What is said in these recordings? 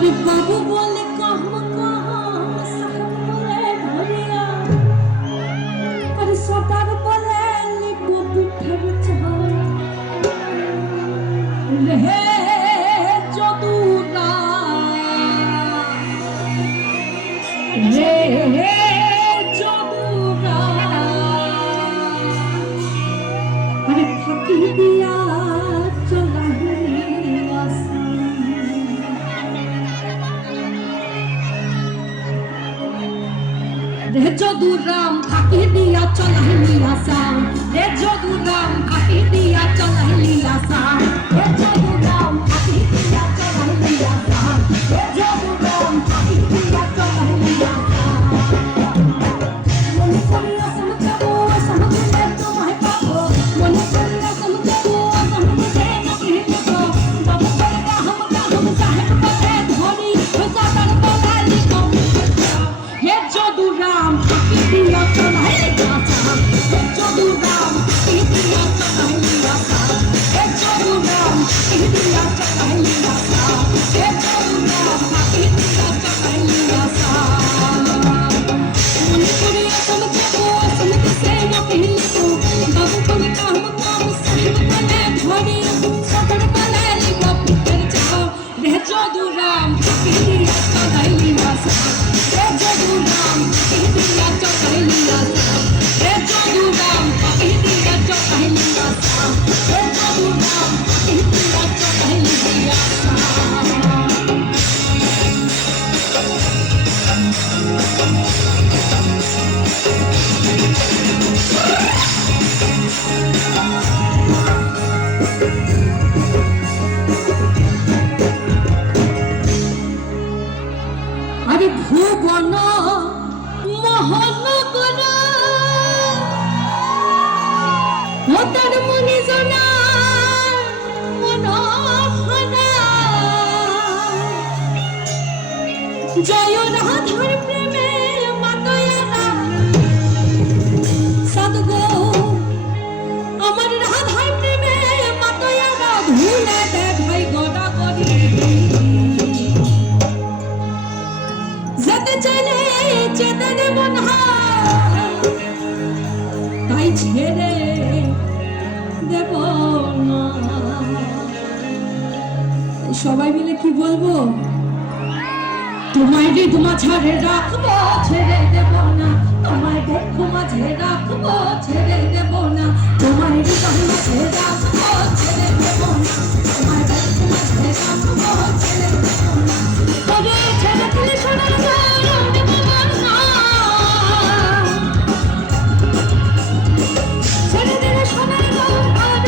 अरे बाबू बोले कहाँ कहाँ साहब बोले धरिया अरे सरदार बोले लिपो पिठर चाय रहे जदूरा रे जदूरा अरे फाकी दिया चला रे जदूराम फाकी दिया चलाइली आसाम रे जदूराम फाकी दिया चलाइली आसाम रे जदूराम फाकी दिया चलाइली आसाम रे जदूराम फाकी दिया चलाइली आसाम मन करिया समझो समझले तुम्हें पाबो मन करिया समझो समझले नहीं देखो बाबू करेगा हम साहेब बोले धोनी सादर बोले लिखो हे जदूराम फाकी दिया चलाइली आसाम हे जदूराम फाकी दिया चलाइली आसाम हे जदूराम फाकी दिया चलाइली आसाम हे जदूराम फाकी दिया चलाइली आसाम मन करिया समझो समझसे नहीं लिखो बाबू करेगा हम साहेब बोले धोनी सादर बोले लिखो फिर जाओ रे जदूराम फाकी दिया चलाइली आसाम रे जदूराम फाकी दिया चलाइली आसाम रे जदूराम फाकी दिया चलाइली आसाम रे जदूराम फाकी दिया चलाइली आसाम अरे भुवन मोहनगर তার মনে জানা মনোহরা জয় রাধার প্রেমে মাতয়ারা সাধগো আমার রাধার প্রেমে মাতয়ারা ভুলে দে ভাই গোদা করি যেতে চাইলে যেতে দেব না তাই ছেড়ে দেব না সবাই মিলে কি বলবো তোমায় হৃদ মাঝে রাখবো ছেড়ে দেব না তোমায় দুঃখ মাঝে রাখবো ছেড়ে দেব না তোমায় হৃদয় মাঝে রাখবো ছেড়ে দেব না তোমায় দুঃখ মাঝে রাখবো ছেড়ে দেব না তবে ছেড়ে দিলে সোনার ঘর দেব না ছেড়ে দিলে সোনার ঘর আর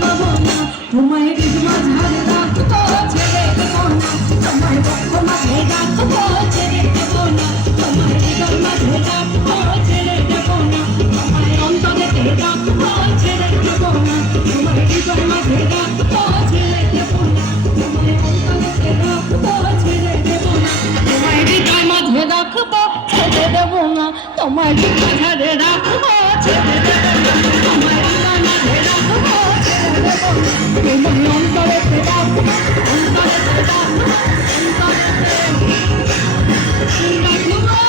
পাবো না তোমায় হৃদ মাঝে রাখবো ছেড়ে দেব না তোমায় দুঃখ মাঝে রাখবো ছেড়ে দেব না তোমায় হৃদয় মাঝে রাখবো ছেড়ে দেব না তোমায় অন্তরেতে রাখবো ছেড়ে দেব না তোমায় হৃদয় মাঝে রাখবো ছেড়ে দেব না তোমায় অন্তরেতে রাখবো ছেড়ে দেব না তোমায় হৃদয় মাঝে রাখবো ছেড়ে দেব না তোমায় হৃদয় মাঝে রাখবো ছেড়ে দেব না তোমায় হৃদয় মাঝে রাখবো ছেড়ে দেব না তোমায় অন্তরেতে রাখবো অন্তরেতে রাখবো অন্তরেতে রাখবো